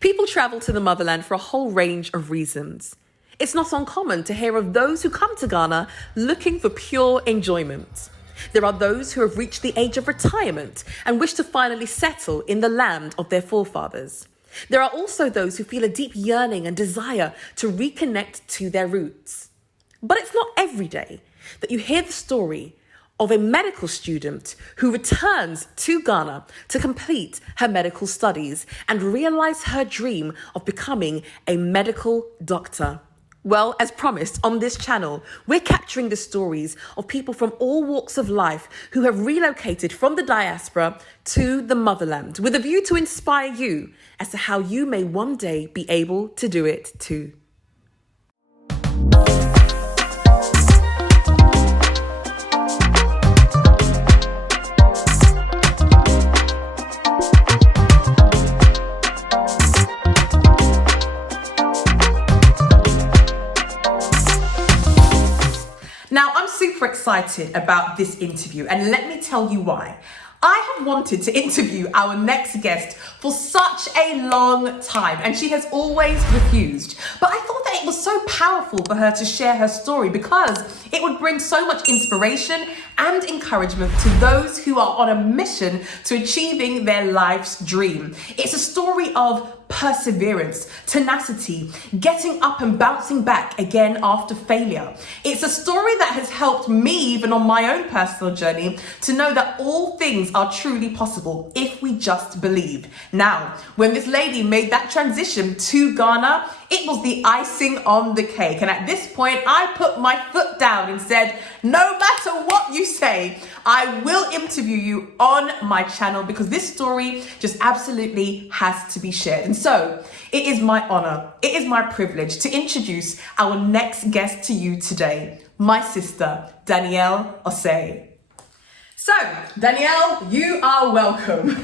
People travel to the motherland for a whole range of reasons. It's not uncommon to hear of those who come to Ghana looking for pure enjoyment. There are those who have reached the age of retirement and wish to finally settle in the land of their forefathers. There are also those who feel a deep yearning and desire to reconnect to their roots. But it's not every day that you hear the story of a medical student who returns to Ghana to complete her medical studies and realize her dream of becoming a medical doctor. Well, as promised on this channel, we're capturing the stories of people from all walks of life who have relocated from the diaspora to the motherland with a view to inspire you as to how you may one day be able to do it too. Now, I'm super excited about this interview, and let me tell you why. I have wanted to interview our next guest for such a long time, and she has always refused. But I thought that it was so powerful for her to share her story because it would bring so much inspiration and encouragement to those who are on a mission to achieving their life's dream. It's a story of perseverance, tenacity, getting up and bouncing back again after failure. It's a story that has helped me, even on my own personal journey, to know that all things are truly possible if we just believe. Now, when this lady made that transition to Ghana, it was the icing on the cake. And at this point, I put my foot down and said, no matter what you say, I will interview you on my channel because this story just absolutely has to be shared. And so it is my honor, it is my privilege to introduce our next guest to you today, my sister, Danielle Osei. So, Danielle, you are welcome.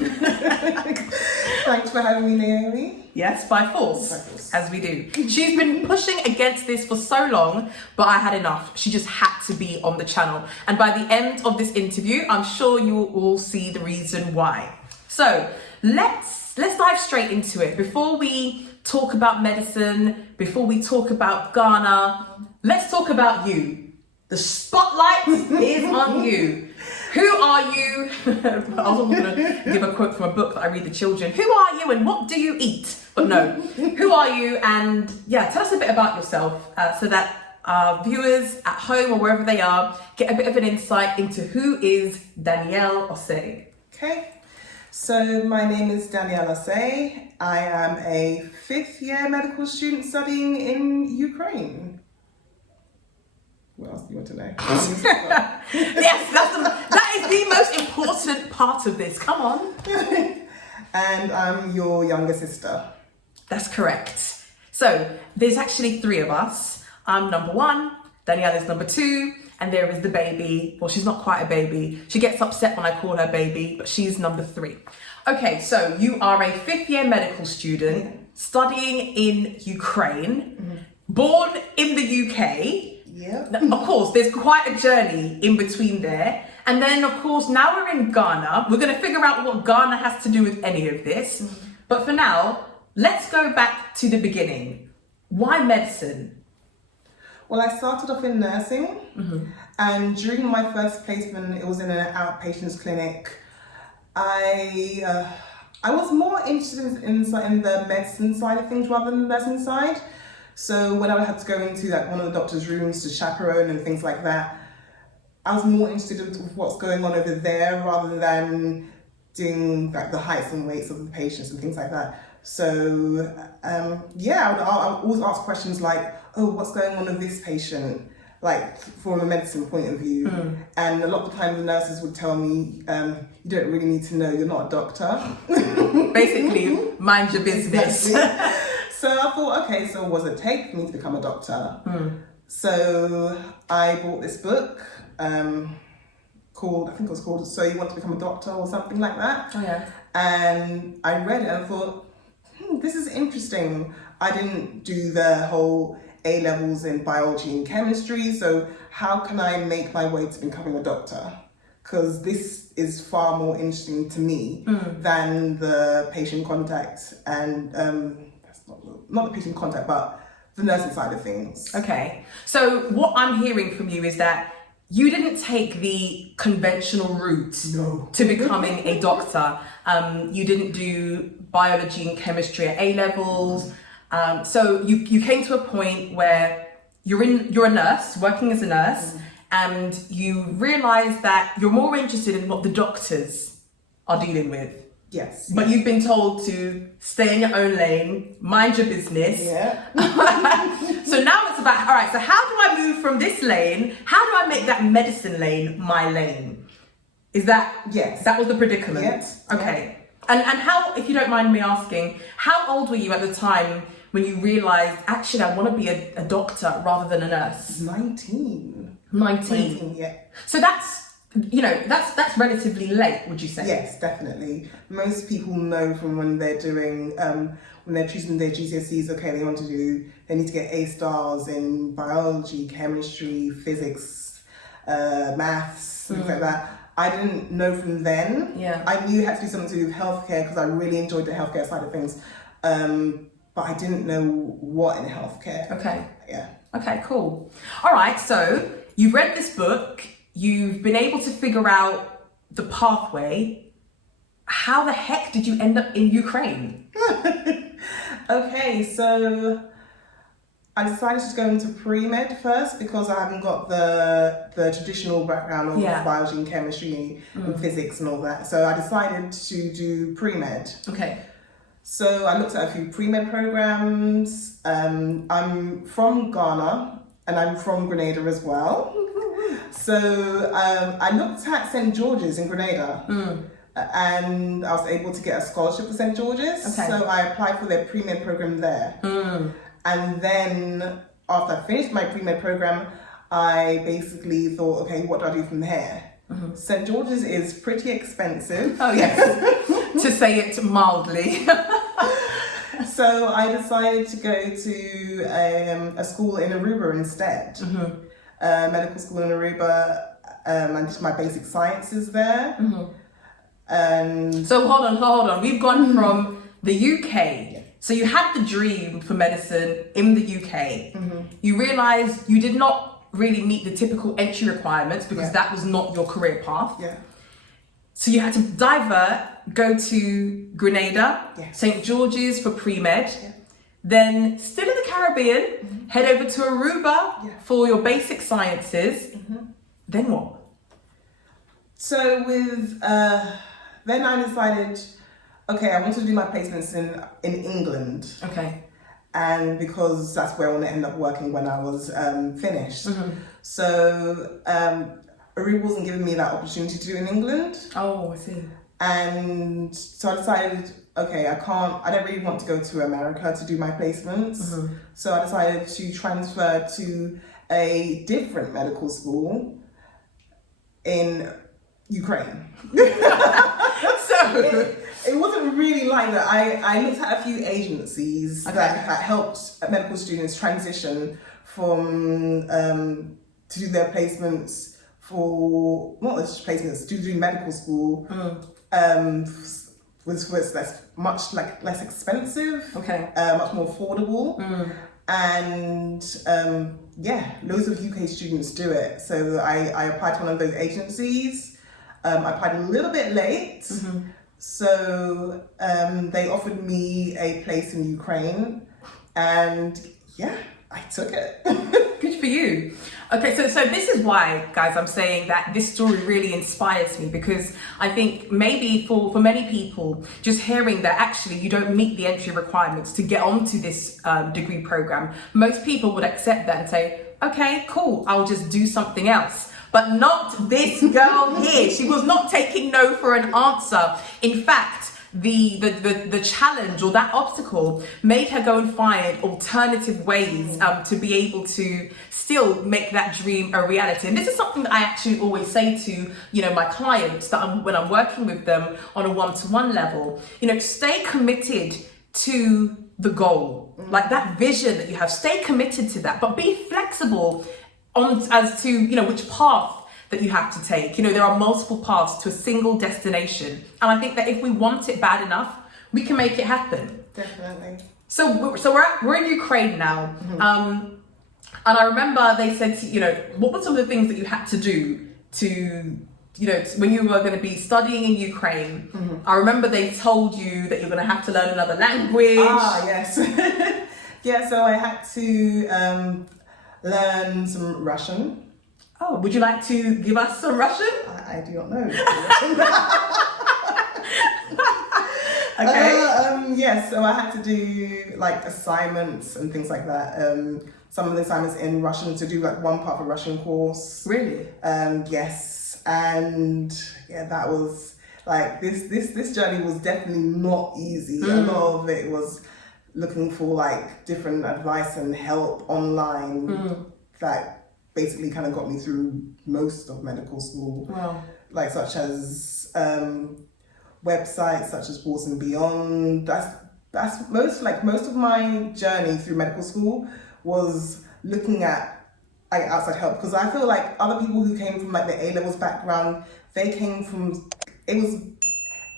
Thanks for having me, Naomi. Yes, by force, as we do. She's been pushing against this for so long, but I had enough. She just had to be on the channel. And by the end of this interview, I'm sure you will all see the reason why. So, let's dive straight into it. Before we talk about medicine, before we talk about Ghana, let's talk about you. The spotlight is on you. Who are you? I was going to give a quote from a book that I read the children. Who are you and what do you eat? But no, who are you? And yeah, tell us a bit about yourself so that our viewers at home or wherever they are get a bit of an insight into who is Danielle Osei. Okay, so my name is Danielle Osei. I am a 5th year medical student studying in Ukraine. What else do you want to know? Yes, that is the most important part of this. Come on. And I'm your younger sister. That's correct. So there's actually 3 of us. I'm number 1, Danielle is number 2, and there is the baby. Well, she's not quite a baby. She gets upset when I call her baby, but she's number 3. Okay, so you are a 5th year medical student studying in Ukraine, born in the UK. Yeah. Of course, there's quite a journey in between there. And then, of course, now we're in Ghana. We're going to figure out what Ghana has to do with any of this. But for now, let's go back to the beginning. Why medicine? Well, I started off in nursing. And during my first placement, it was in an outpatients clinic. I was more interested in the medicine side of things rather than the nursing side. So when I had to go into one of the doctor's rooms to chaperone and things like that, I was more interested in what's going on over there rather than doing the heights and weights of the patients and things like that. So I always ask questions like, oh, what's going on with this patient? Like from a medicine point of view. And a lot of the time the nurses would tell me, you don't really need to know, you're not a doctor. Basically, mind your business. Exactly. So I thought, okay, so what does it take for me to become a doctor? So I bought this book called, I think it was called So You Want to Become a Doctor or something like that. Oh yeah. And I read it and I thought, this is interesting. I didn't do the whole A-levels in biology and chemistry, so how can I make my way to becoming a doctor? because this is far more interesting to me than the patient contact and that's not the patient contact, but the nursing side of things. Okay. So what I'm hearing from you is that you didn't take the conventional route to becoming a doctor. You didn't do biology and chemistry at A levels. So you came to a point where you're a nurse, working as a nurse, and you realise that you're more interested in what the doctors are dealing with. Yes. But you've been told to stay in your own lane, mind your business. Yeah. So now it's about, all right, so how do I move from this lane? How do I make that medicine lane my lane? Is that, yes, that was the predicament? Yes. Okay. And how, if you don't mind me asking, how old were you at the time when you realised, actually, I want to be a doctor rather than a nurse? 19. 19? Yeah. So that's relatively late, would you say? Yes, definitely. Most people know from when they're doing, when they're choosing their GCSEs, okay, they need to get A stars in biology, chemistry, physics, maths, things like that. I didn't know from then. Yeah. I knew it had to do something to do with healthcare because I really enjoyed the healthcare side of things. But I didn't know what in healthcare. Okay. Yeah. Okay, cool. All right, so you've read this book, you've been able to figure out the pathway. How the heck did you end up in Ukraine? Okay, so I decided to go into pre-med first because I haven't got the traditional background of biology and chemistry and physics and all that. So I decided to do pre-med. Okay. So I looked at a few pre-med programs. I'm from Ghana and I'm from Grenada as well. So I looked at St. George's in Grenada and I was able to get a scholarship for St. George's. Okay. So I applied for their pre-med program there. And then after I finished my pre-med program, I basically thought, okay, what do I do from here? St. George's is pretty expensive. Oh, yes. To say it mildly. So I decided to go to a school in Aruba instead. Medical school in Aruba. I did my basic sciences there. And so hold on. We've gone from the UK. So you had the dream for medicine in the UK. You realised you did not really meet the typical entry requirements because that was not your career path. Yeah. So you had to divert, go to Grenada, St. George's for pre-med, then still in the Caribbean, head over to Aruba for your basic sciences. Then what? So then I decided, okay, I want to do my placements in England. Okay. And because that's where I want to end up working when I was finished. So Aruba wasn't giving me that opportunity to do in England. Oh, I see. And so I decided, okay, I don't really want to go to America to do my placements. So I decided to transfer to a different medical school in Ukraine. So it wasn't really like that. I looked at a few agencies that helped medical students transition from to do their placements for, not just placements, to do medical school was less expensive, much more affordable. And loads of UK students do it. So I applied to one of those agencies. I applied a little bit late. So they offered me a place in Ukraine and I took it. Good for you. Okay, so this is why, guys, I'm saying that this story really inspires me, because I think maybe for many people, just hearing that actually you don't meet the entry requirements to get onto this degree program, most people would accept that and say, okay, cool, I'll just do something else. But not this girl here. She was not taking no for an answer. In fact, the challenge or that obstacle made her go and find alternative ways to be able to still make that dream a reality. And this is something that I actually always say to, my clients when I'm working with them on a one-to-one level, stay committed to the goal, like that vision that you have, stay committed to that, but be flexible as to, which path that you have to take. You know, there are multiple paths to a single destination. And I think that if we want it bad enough, we can make it happen. Definitely. So we're in Ukraine now. And I remember they said, what were some of the things that you had to do to, when you were going to be studying in Ukraine? I remember they told you that you're going to have to learn another language. Ah, yes. Yeah, so I had to learn some Russian. Oh, would you like to give us some Russian? I do not know. Okay. Yes, so I had to do like assignments and things like that. Some of the assignments in Russian, to do like one part of a Russian course. Really? Yes, and yeah, that was like this journey was definitely not easy. A lot of it was looking for like different advice and help online that basically kind of got me through most of medical school. Wow. Like such as websites such as Wars and Beyond. That's most of my journey through medical school was looking at like outside help, because I feel like other people who came from like the A-levels background, it was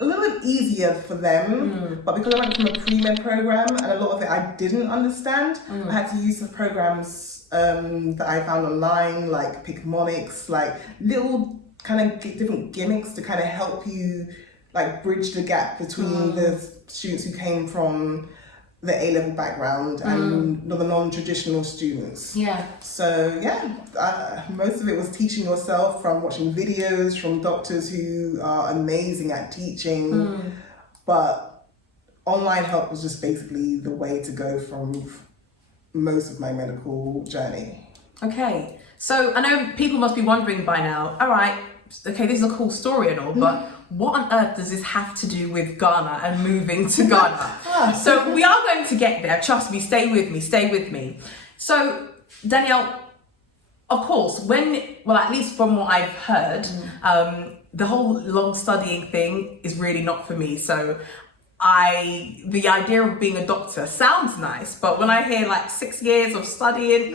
a little bit easier for them, but because I went from a pre-med program and a lot of it I didn't understand, I had to use some programs that I found online, like Picmonics, like little kind of different gimmicks to kind of help you like bridge the gap between the students who came from the A-level background and the non-traditional students. Yeah. So yeah, most of it was teaching yourself from watching videos from doctors who are amazing at teaching, but online help was just basically the way to go from most of my medical journey. Okay, so I know people must be wondering by now, all right, okay, this is a cool story and all, but what on earth does this have to do with Ghana and moving to Ghana? So we are going to get there, trust me, stay with me. So Danielle, of course, at least from what I've heard, the whole long studying thing is really not for me. So the idea of being a doctor sounds nice, but when I hear like 6 years of studying,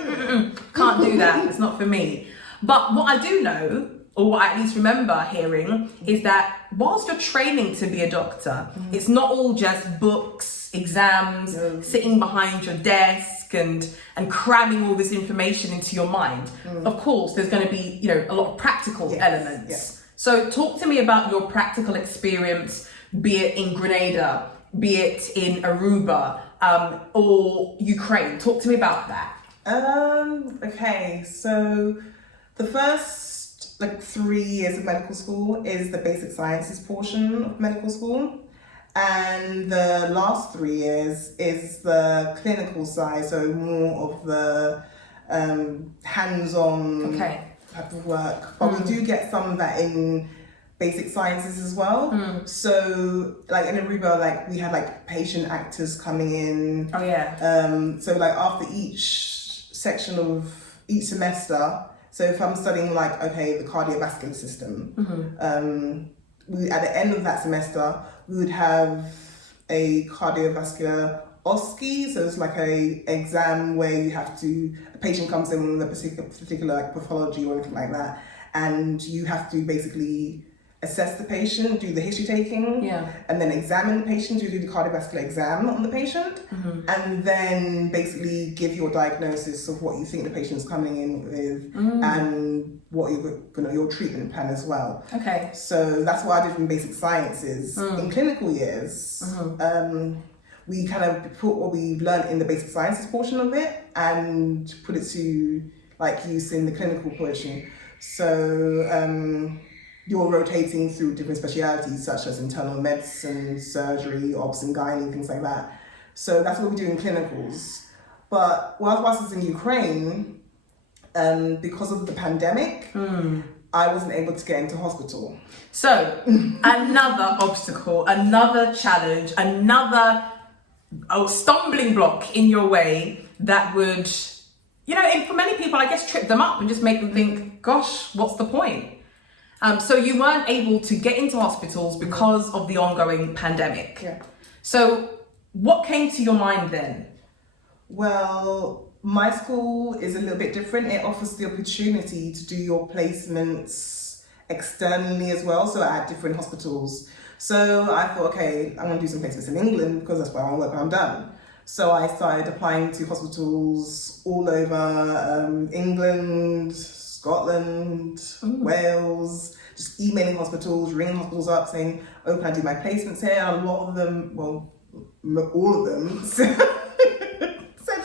can't do that, it's not for me. But what I do know, or what I at least remember hearing, is that whilst you're training to be a doctor, it's not all just books, exams, sitting behind your desk and cramming all this information into your mind. Of course, there's going to be, a lot of practical elements. Yes. So talk to me about your practical experience, be it in Grenada, be it in Aruba, or Ukraine. Talk to me about that. Okay, so the first 3 years of medical school is the basic sciences portion of medical school, and the last 3 years is the clinical side, so more of the hands-on type of work. But we do get some of that in basic sciences as well. So like in Aruba, like we had like patient actors coming in. Oh yeah. So like after each section of each semester, so if I'm studying like, okay, the cardiovascular system, at the end of that semester, we would have a cardiovascular OSCE. So it's like a exam where a patient comes in with a particular like pathology or anything like that. And you have to basically assess the patient, do the history taking, and then examine the patient, do the cardiovascular exam on the patient, and then basically give your diagnosis of what you think the patient's coming in with, and what your treatment plan as well. Okay. So that's what I did in basic sciences. In clinical years, we kind of put what we learned in the basic sciences portion of it and put it to like use in the clinical portion. So you're rotating through different specialities such as internal medicine, surgery, obs and gynae, things like that. So that's what we do in clinicals. But whilst I was in Ukraine, because of the pandemic, I wasn't able to get into hospital. So another obstacle, another challenge, another stumbling block in your way that would, for many people, I guess, trip them up and just make them think, gosh, what's the point? So you weren't able to get into hospitals because of the ongoing pandemic. Yeah. So what came to your mind then? Well, my school is a little bit different. It offers the opportunity to do your placements externally as well, so at different hospitals. So I thought, okay, I'm gonna do some placements in England because that's where I want to work when I'm done. So I started applying to hospitals all over England, Scotland, Wales, just emailing hospitals, ringing hospitals up saying, oh, can I do my placements here? A lot of them, well, all of them said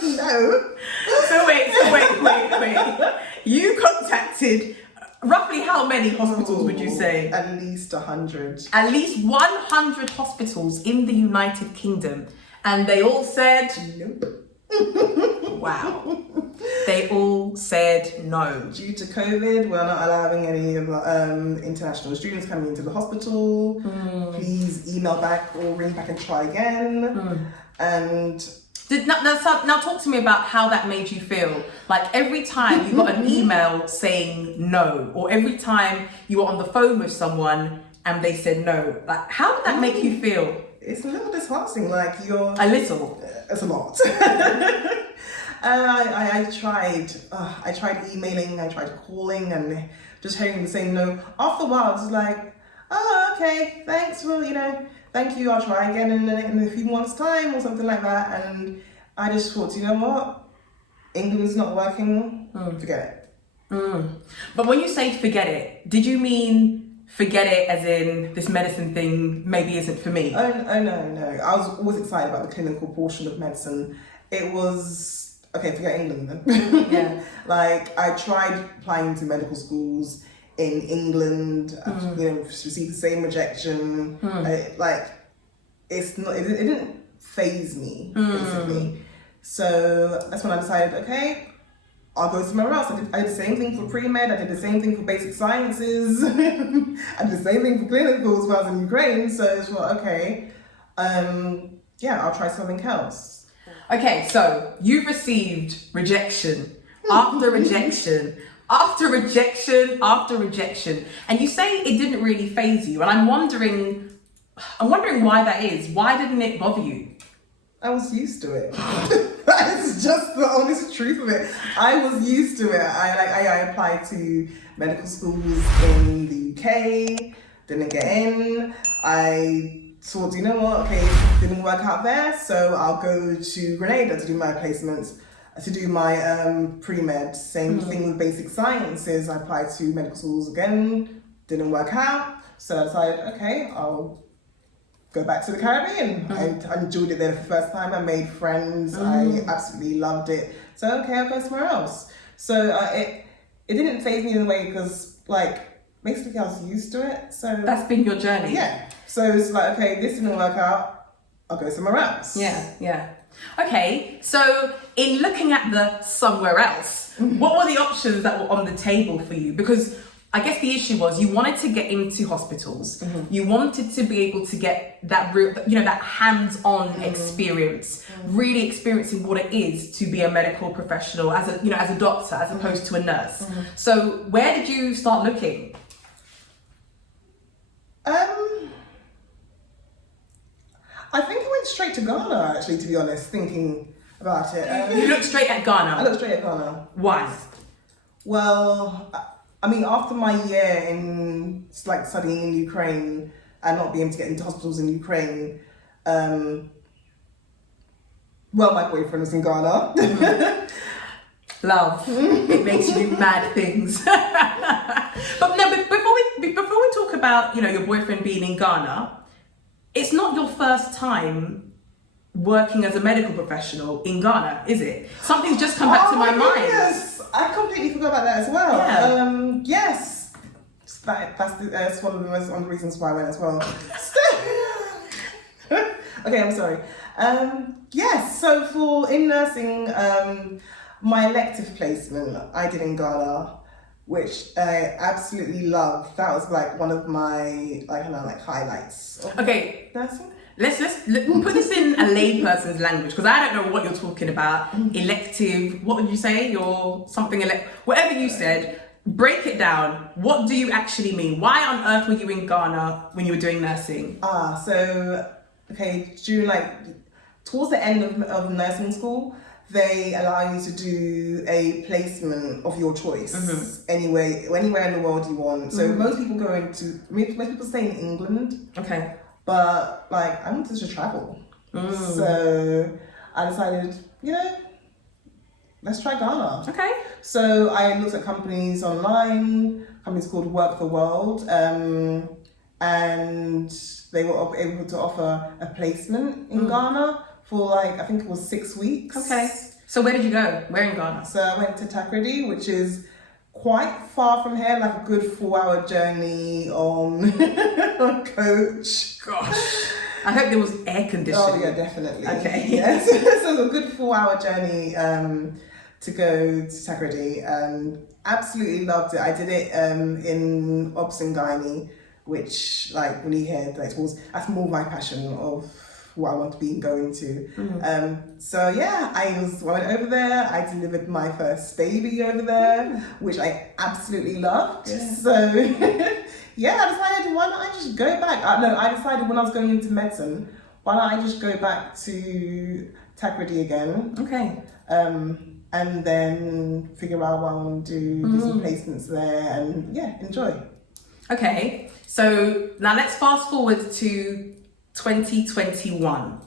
no. So wait. You contacted roughly how many hospitals would you say? At least 100. At least 100 hospitals in the United Kingdom. And they all said... Nope. Wow. They all said no. Due to COVID, we're not allowing any international students coming into the hospital. Please email back or ring back and try again. And... Now talk to me about how that made you feel. Like every time you got an email saying no, or every time you were on the phone with someone and they said no, like how did that make you feel? It's a little disheartening, like you're... A little? It's a lot. I tried emailing, I tried calling and just hearing the same no. After a while, I was like, oh, okay, thanks for, thank you, I'll try again in a few months' time or something like that. And I just thought, you know what? England's not working, forget it. But when you say forget it, did you mean forget it as in this medicine thing maybe isn't for me? Oh no. I was always excited about the clinical portion of medicine. It was, okay, forget England then. Yeah. Like, I tried applying to medical schools in England, received the same rejection. It didn't faze me, basically. So that's when I decided, okay, I'll go somewhere else. I did the same thing for pre-med, I did the same thing for basic sciences, I did the same thing for clinicals while I was in Ukraine. So it's like, okay, I'll try something else. Okay, so you've received rejection after rejection after rejection after rejection, and you say it didn't really faze you, and I'm wondering why that is. Why didn't it bother you? I was used to it. That's just the honest truth of it. I was used to it. I applied to medical schools in the UK, didn't get in. I thought, you know what, okay, didn't work out there, so I'll go to Grenada to do my placements, to do my pre-med. Same thing with basic sciences. I applied to medical schools again, didn't work out. So I decided, okay, I'll go back to the Caribbean. I enjoyed it there for the first time. I made friends. I absolutely loved it. So okay, I'll go somewhere else. So it didn't faze me in a way because basically I was used to it. So that's been your journey. Yeah. So it's like, okay, this didn't work out, I'll go somewhere else. Yeah. Okay, so in looking at the somewhere else, what were the options that were on the table for you? Because I guess the issue was you wanted to get into hospitals. You wanted to be able to get that that hands-on experience, really experiencing what it is to be a medical professional as a doctor as opposed to a nurse. So where did you start looking? I think I went straight to Ghana, actually, to be honest, thinking about it. You looked straight at Ghana? I looked straight at Ghana. Why? Well, I mean, after my year in studying in Ukraine and not being able to get into hospitals in Ukraine, my boyfriend was in Ghana. Love. It makes you do mad things. But before we talk about, your boyfriend being in Ghana, it's not your first time working as a medical professional in Ghana, is it? Something's just come back to my mind. Yes, I completely forgot about that as well. Yeah. Yes, that's one of the reasons why I went as well. Okay, I'm sorry. Yes, so in nursing, my elective placement I did in Ghana, which I absolutely loved. That was one of my highlights. Okay, nursing. Let's put this in a layperson's language, because I don't know what you're talking about. Elective, what would you say? Whatever you said, break it down. What do you actually mean? Why on earth were you in Ghana when you were doing nursing? During towards the end of nursing school, they allow you to do a placement of your choice anywhere in the world you want. So most people most people stay in England. Okay. But like I wanted to travel. So I decided, let's try Ghana. Okay. So I looked at companies online, companies called Work the World, and they were able to offer a placement in Ghana for I think it was 6 weeks. Okay. So where did you go? Where in Ghana? So I went to Takoradi, which is quite far from here, like a good 4-hour journey on a coach. Gosh. I hope there was air conditioning. Oh yeah, definitely. Okay. Yes. So it was a good 4-hour journey to go to Takoradi, and absolutely loved it. I did it in Obsangani, which when you hear that's more my passion of what I want to be going to. So yeah, I went over there. I delivered my first baby over there, which I absolutely loved. Yeah. So yeah, I decided, why not I just go back? I decided when I was going into medicine, why not I just go back to Takoradi again? Okay. And then figure out what I want to do some placements there, and enjoy. Okay, so now let's fast forward to 2021.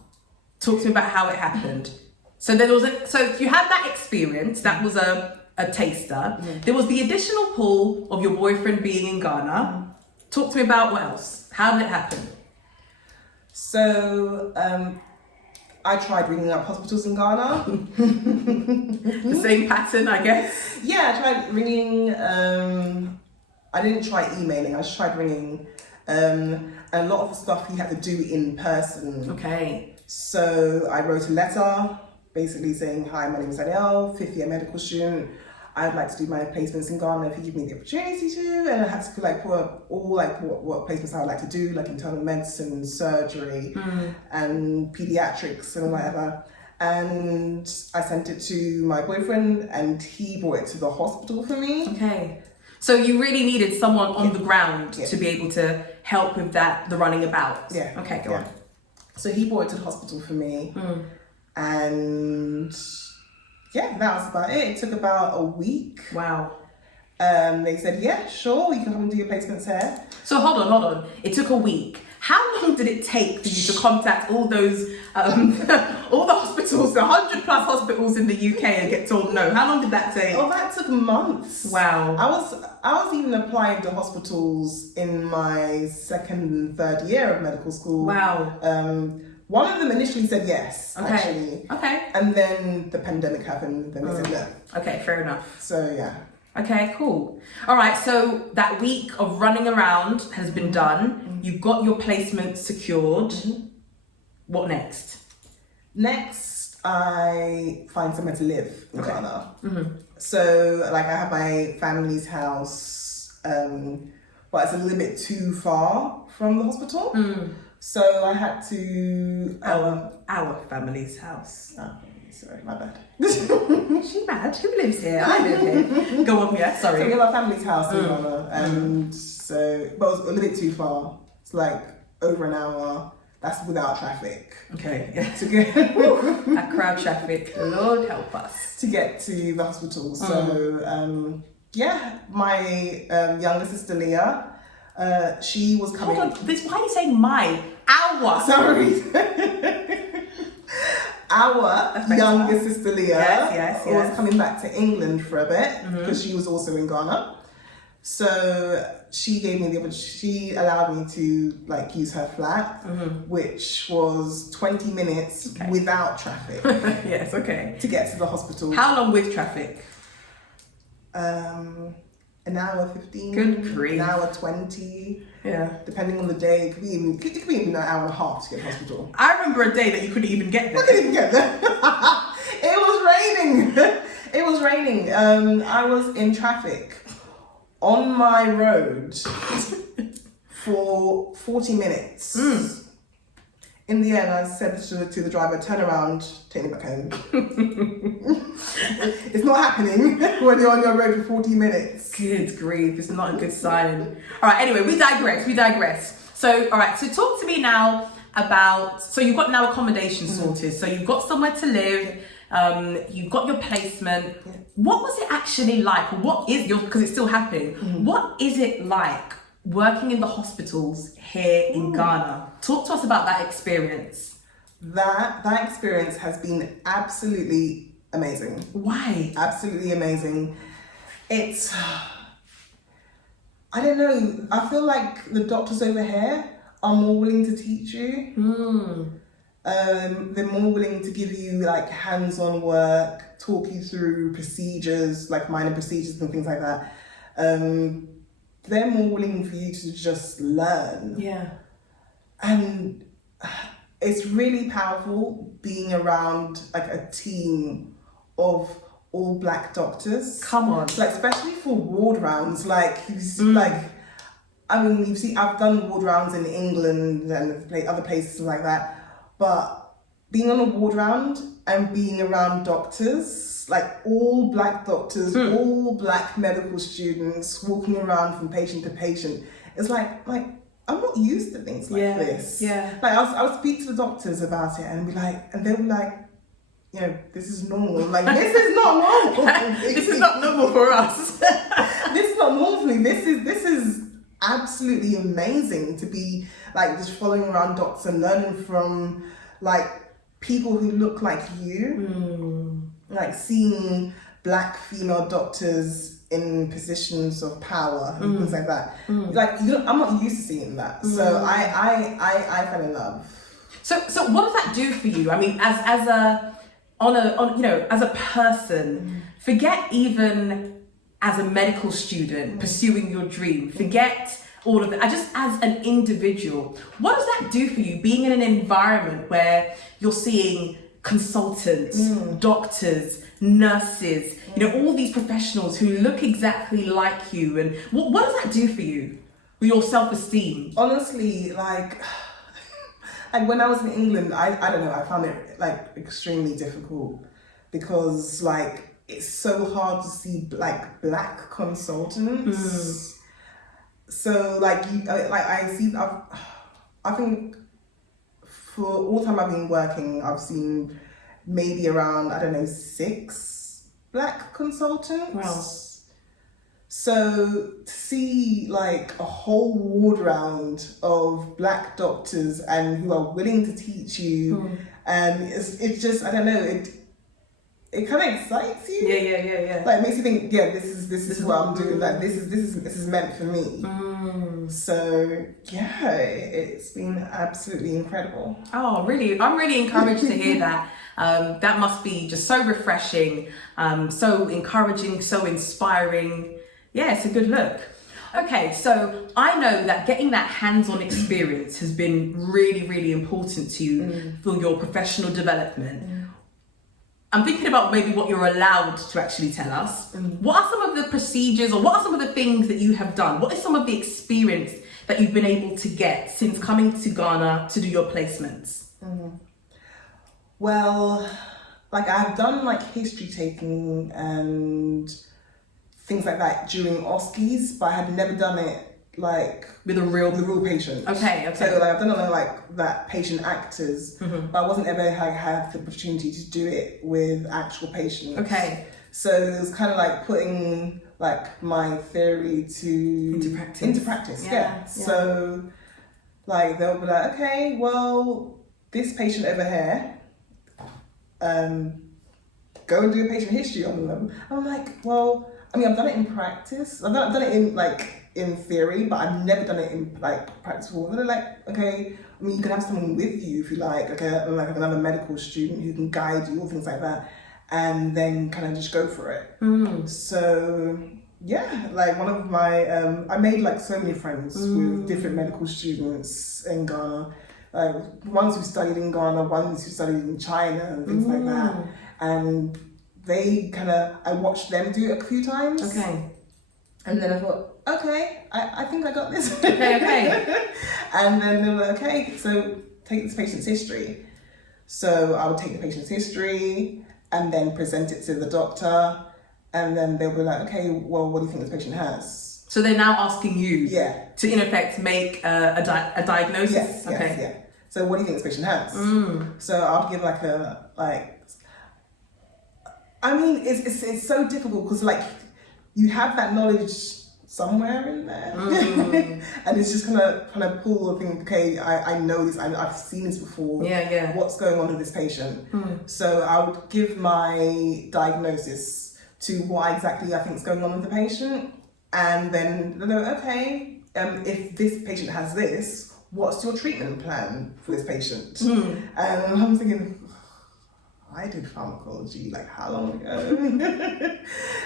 Talk to me about how it happened. So you had that experience, that was a taster. There was the additional pull of your boyfriend being in Ghana. Talk to me about what else. How did it happen? So I tried ringing up hospitals in Ghana. The same pattern, I guess. Yeah, I tried ringing. I didn't try emailing, I just tried ringing. And a lot of the stuff you had to do in person. Okay. So I wrote a letter basically saying, hi, my name is Danielle, 5th-year medical student. I'd like to do my placements in Ghana if you give me the opportunity to. And I had to put all what placements I would like to do, like internal medicine, surgery, and pediatrics and whatever. And I sent it to my boyfriend, and he brought it to the hospital for me. Okay. So you really needed someone on the ground to be able to help with that, the running about. Yeah. Okay, go on. So he brought it to the hospital for me, and that was about it. It took about a week. Wow. They said, yeah, sure, you can come and do your placements here. So hold on. It took a week. How long did it take for you to contact all those, all the hospitals, the 100+ hospitals in the UK and get told no? How long did that take? Oh, that took months. Wow. I was even applying to hospitals in my 2nd and 3rd year of medical school. Wow. One of them initially said yes, okay. actually. Okay. And then the pandemic happened, then they said no. Okay, fair enough. So yeah. Okay, cool. All right, so that week of running around has been done. You've got your placement secured. What next? Next, I find somewhere to live in Ghana. So I have my family's house, but it's a little bit too far from the hospital. So I had to... Our family's house. Oh, sorry, my bad. She mad? Who lives here? I live here. Go on, yeah, sorry. So we have our family's house in Ghana, and so, but it was a little bit too far. It's over an hour. That's without traffic. Okay, yeah. To get that crowd traffic, Lord help us. To get to the hospital. So, my younger sister Leah, she was coming. Hold on, why are you saying my? Our. Sorry. Our younger sister Leah was coming back to England for a bit because she was also in Ghana. So she gave me the opportunity. She allowed me to use her flat, which was 20 minutes without traffic. Yes, okay. To get to the hospital. How long with traffic? An hour 15. Good grief. An hour 20. Yeah. Depending on the day, it could be even an hour and a half to get to the hospital. I remember a day that you couldn't even get there. I couldn't even get there. It was raining. It was raining. I was in traffic on my road for 40 minutes. In the end, I said to the driver, turn around, take me back home. It's not happening when you're on your road for 40 minutes. Good grief, it's not a good sign. All right, anyway, we digress. So, all right, so talk to me now about, so you've got now accommodation sorted. So you've got somewhere to live. You got your placement. What was it actually like? What is your, because it's still happening, what is it like working in the hospitals here in Ghana? Talk to us about that experience. That experience has been absolutely amazing. Why? Absolutely amazing. It's, I don't know, I feel like the doctors over here are more willing to teach you. They're more willing to give you like hands-on work, talk you through procedures, like minor procedures and things like that. They're more willing for you to just learn. Yeah. And it's really powerful being around like a team of all Black doctors. Come on. Like especially for ward rounds, like like I mean, you see, I've done ward rounds in England and other places like that, but being on a ward round and being around doctors, like all Black doctors, all Black medical students walking around from patient to patient, it's like I'm not used to things like this. Yeah. Like I would speak to the doctors about it and be like, and they'll be like, you know, this is normal. Like this is not normal. This is not normal for us. This is not normal for me. This is absolutely amazing to be like just following around doctors and learning from like people who look like you. Like seeing Black female doctors in positions of power and things like that. Like I'm not used to seeing that. So I fell in love. So what does that do for you? I mean, as a person, forget even as a medical student pursuing your dream, forget all of it. Just as an individual, what does that do for you? Being in an environment where you're seeing consultants, doctors, nurses, you know, all these professionals who look exactly like you, and what does that do for you with your self-esteem? Honestly, like when I was in England, I don't know, I found it like extremely difficult because like it's so hard to see like Black consultants. So like I think for all the time I've been working, I've seen maybe around, I don't know, 6 Black consultants. Wow. So to see like a whole ward round of Black doctors and who are willing to teach you, and it's just, I don't know, it kind of excites you. Yeah. Like it makes you think, yeah, this is what I'm doing. Like this is meant for me. So yeah, it's been absolutely incredible. Oh, really? I'm really encouraged to hear that. That must be just so refreshing, so encouraging, so inspiring. Yeah, it's a good look. Okay, so I know that getting that hands-on experience has been really, really important to you for your professional development. I'm thinking about maybe what you're allowed to actually tell us. What are some of the procedures, or what are some of the things that you have done? What is some of the experience that you've been able to get since coming to Ghana to do your placements? Well, like I've done like history taking and things like that during OSCEs, but I had never done it like With a real patient. Okay. So like I've done it like that patient actors, but I wasn't ever like had the opportunity to do it with actual patients. Okay. So it was kind of like putting like my theory into practice. Yeah. So like they'll be like, okay, well, this patient over here, go and do a patient history on them. I'm like, well, I mean, I've done it in practice. I've done it in like in theory, but I've never done it in like practice before. And they're like, okay, I mean, you can have someone with you if you like like another medical student who can guide you or things like that, and then kind of just go for it. So yeah, like one of my, I made like so many friends with different medical students in Ghana. Like ones who studied in Ghana, ones who studied in China and things like that. And they I watched them do it a few times. Okay. And then I thought, okay, I think I got this. Okay. And then they were like, okay, so take this patient's history. So I would take the patient's history and then present it to the doctor. And then they'll be like, okay, well, what do you think this patient has? So they're now asking you to, in effect, make a diagnosis? Yes, okay. Yes. So what do you think this patient has? So I'll give I mean, it's so difficult because like you have that knowledge somewhere in there, and it's just kind of pull the thing. Okay, I know this. I've seen this before. Yeah. What's going on with this patient? So I would give my diagnosis to what exactly I think is going on with the patient, and then okay, if this patient has this, what's your treatment plan for this patient? And I'm thinking, I did pharmacology like how long ago?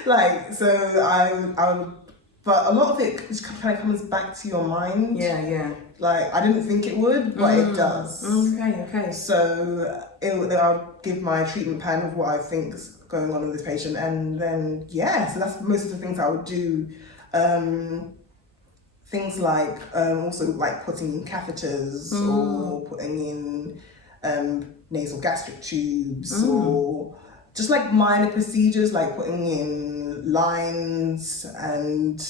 Like, so I would, but a lot of it just kind of comes back to your mind. Yeah. Like, I didn't think it would, but it does. Okay. So I'll give my treatment plan of what I think is going on with this patient, and then so that's most of the things I would do. Things like also like putting in catheters or putting in nasal gastric tubes or just like minor procedures like putting in lines, and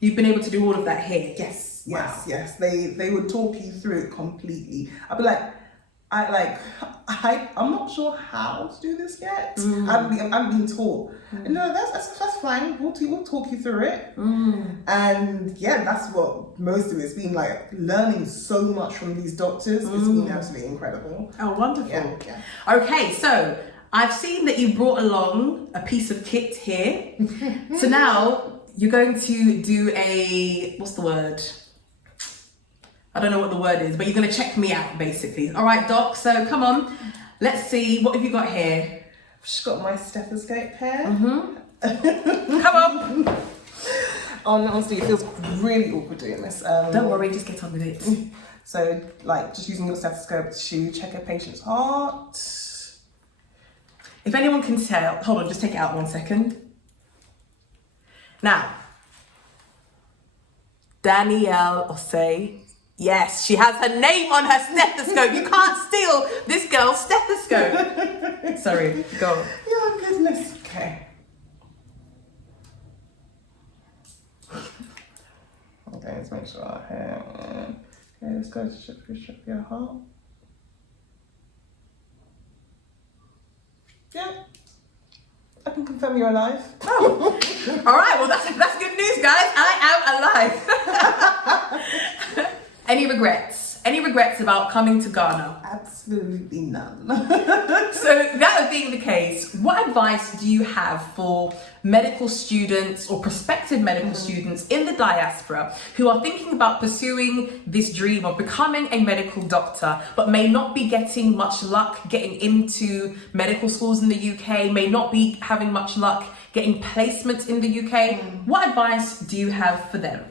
You've been able to do all of that here? Yes. Wow. Yes. They would talk you through it completely. I'd be like, I'm not sure how to do this yet. I'm being taught. No, that's fine. We'll talk you through it. And that's what most of it's been like. Learning so much from these doctors. It's been absolutely incredible. Oh, wonderful. Yeah. Okay, so I've seen that you brought along a piece of kit here. So now you're going to do what's the word? I don't know what the word is, but you're going to check me out, basically. All right, Doc, so come on. Let's see. What have you got here? I've just got my stethoscope here. Come on. Honestly, it feels really awkward doing this. Don't worry, just get on with it. So, like, just using your stethoscope to check a patient's heart. If anyone can tell, hold on, just take it out 1 second. Now, Danielle Osei. Yes, she has her name on her stethoscope. You can't steal this girl's stethoscope. Sorry, go on. Yeah, goodness. Okay. Okay, let's make sure our hair. Okay, let's go to check your heart. Yeah. I can confirm you're alive. Oh, all right. Well, that's good news, guys. I am alive. Any regrets? Any regrets about coming to Ghana? Absolutely none. So that being the case, what advice do you have for medical students or prospective medical students in the diaspora who are thinking about pursuing this dream of becoming a medical doctor, but may not be getting much luck getting into medical schools in the UK, may not be having much luck getting placements in the UK? What advice do you have for them?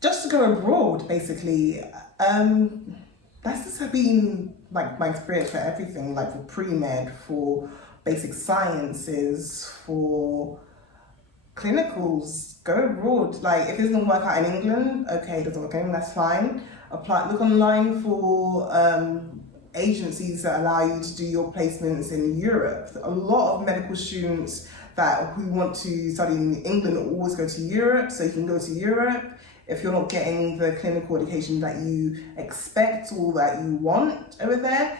Just to go abroad, basically. That's just been like my experience for everything, like for pre-med, for basic sciences, for clinicals. Go abroad. Like if it doesn't work out in England, okay, it doesn't work in England, that's fine. Look online for agencies that allow you to do your placements in Europe. A lot of medical students who want to study in England always go to Europe, so you can go to Europe. If you're not getting the clinical education that you expect or that you want over there,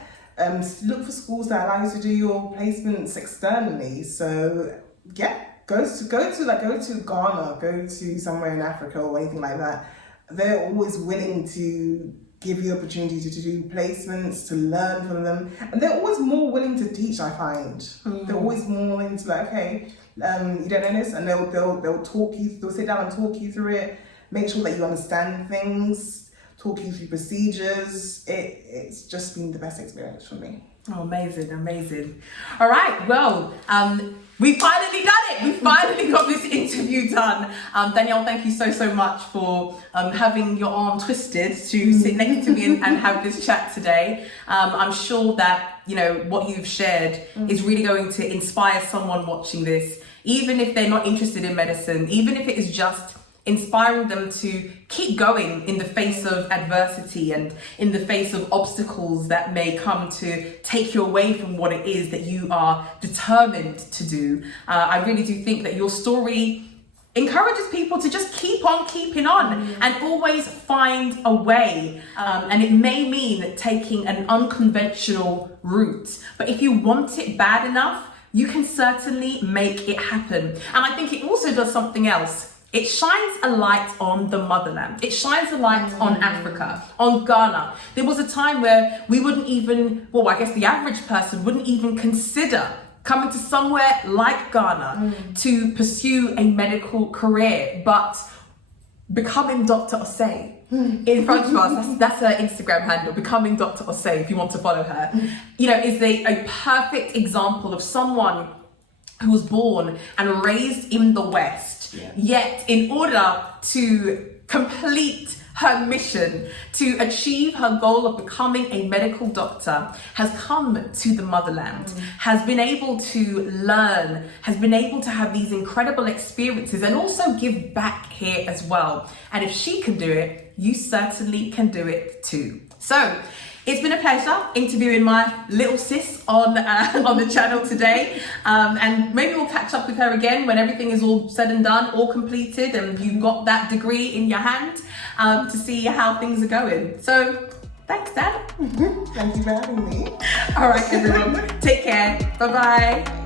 look for schools that allow you to do your placements externally. So go to Ghana, go to somewhere in Africa or anything like that. They're always willing to give you the opportunity to do placements, to learn from them, and they're always more willing to teach. I find they're always more willing to you don't know this, and they'll talk you. They'll sit down and talk you through it. Make sure that you understand things, talk you through procedures. It's just been the best experience for me. Oh, amazing. All right, well, we finally done it. We finally got this interview done. Danielle, thank you so much for having your arm twisted to sit next to me and have this chat today. I'm sure that, what you've shared is really going to inspire someone watching this, even if they're not interested in medicine, even if it is just inspiring them to keep going in the face of adversity and in the face of obstacles that may come to take you away from what it is that you are determined to do. I really do think that your story encourages people to just keep on keeping on and always find a way. And it may mean taking an unconventional route, but if you want it bad enough, you can certainly make it happen. And I think it also does something else. It shines a light on the motherland. It shines a light on Africa, on Ghana. There was a time where we wouldn't even, well, I guess the average person wouldn't even consider coming to somewhere like Ghana to pursue a medical career, but becoming Dr. Osei in front of us, that's her Instagram handle, becoming Dr. Osei, if you want to follow her, you know, is a perfect example of someone who was born and raised in the West, yet in order to complete her mission, to achieve her goal of becoming a medical doctor, has come to the motherland, has been able to learn, has been able to have these incredible experiences and also give back here as well. And if she can do it, you certainly can do it too. So it's been a pleasure interviewing my little sis on the channel today, and maybe we'll catch up with her again when everything is all said and done, all completed, and you've got that degree in your hand, to see how things are going. So thanks, Dad. Thank you for having me. All right, everyone, take care. Bye-bye.